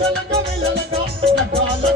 లగడ లగడ లగడ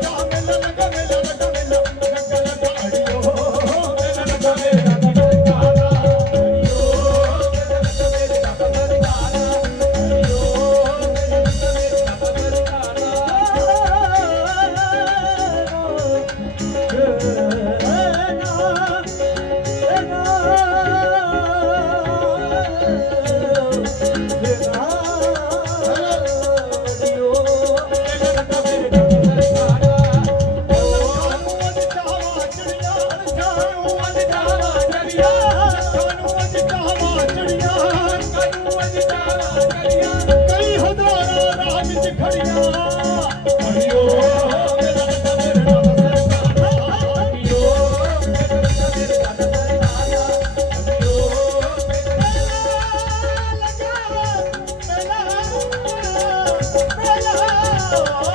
Oh,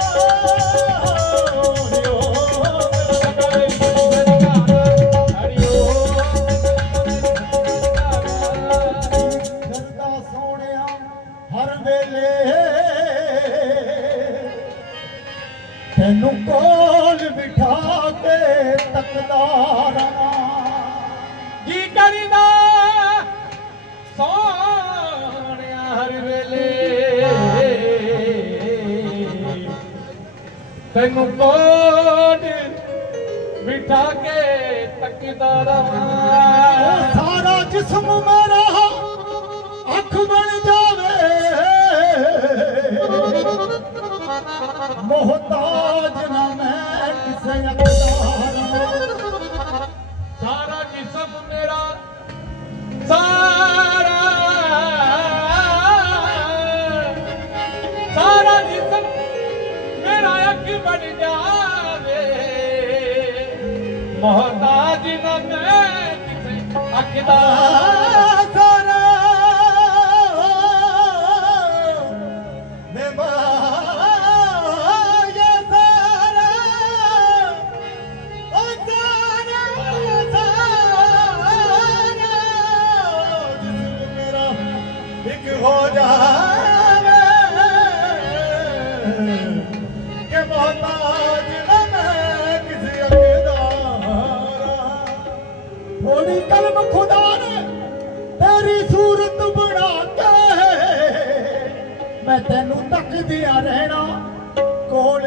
ਕੋਲ ਬਿਠਾ ਕੇ ਤੱਕਦਾ ਰਹਾ ਜੀ ਕਰੀਦਾ ਸੋਹਣਿਆ ਹਰ ਵੇਲੇ। ਤੈਨੂੰ ਕੋਲ ਬਿਠਾ ਕੇ ਤੱਕਦਾ ਰਹਾ ਮਹਤਾਜ ਨਾ ਮੈਂ ਕਿਸੇ ਅੱਖ ਦਾ ਮੈਨੂੰ ਮੈਂ ਤੈਨੂੰ ਤੱਕਦਿਆ ਰਹਿਣਾ ਕੋਲ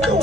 do it.